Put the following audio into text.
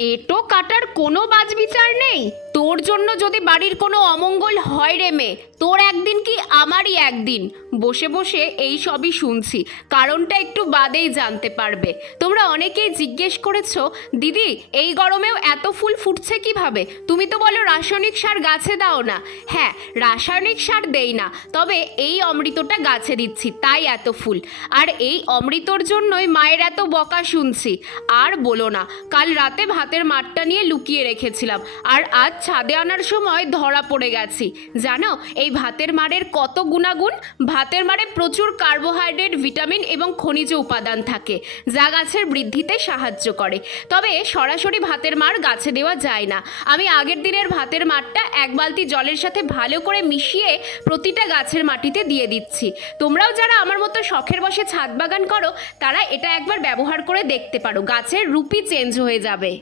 এটো কাটার কোনো বাজবিচার নেই। তোর জন্য যদি বাড়ির কোনো অমঙ্গল হয় রে মেয়ে, তোর একদিন কি আমারই একদিন? বসে বসে এই সবই শুনছি, কারণটা একটু বাদেই জানতে পারবে। তোমরা অনেকেই জিজ্ঞেস করেছ, দিদি, এই গরমেও এত ফুল ফুটছে কীভাবে? তুমি তো বলো রাসায়নিক সার গাছে দাও না। হ্যাঁ রাসায়নিক সার দেই না, তবে এই অমৃতটা গাছে দিচ্ছি, তাই এত ফুল। আর এই অমৃতর জন্যই মায়ের এত বকা শুনছি। আর বলো না, কাল রাতে ভাতের মাঠটা নিয়ে লুকিয়ে রেখেছিলাম, আর আজ ছাদে আনার সময় ধরা পড়ে গেছি। জানো, এই ভাতের মারের কত গুণাগুণ? ভাতের মারে প্রচুর কার্বোহাইড্রেট, ভিটামিন এবং খনিজ উপাদান থাকে, যা গাছের বৃদ্ধিতে সাহায্য করে। তবে সরাসরি ভাতের মার গাছে দেওয়া যায় না। আমি আগের দিনের ভাতের মারটা এক বালতি জলের সাথে ভালো করে মিশিয়ে প্রতিটা গাছের মাটিতে দিয়ে দিচ্ছি। তোমরাও যারা আমার মতো শখের বসে ছাদ বাগান করো, তারা এটা একবার ব্যবহার করে দেখতে পারো। গাছের রূপই চেঞ্জ হয়ে যাবে।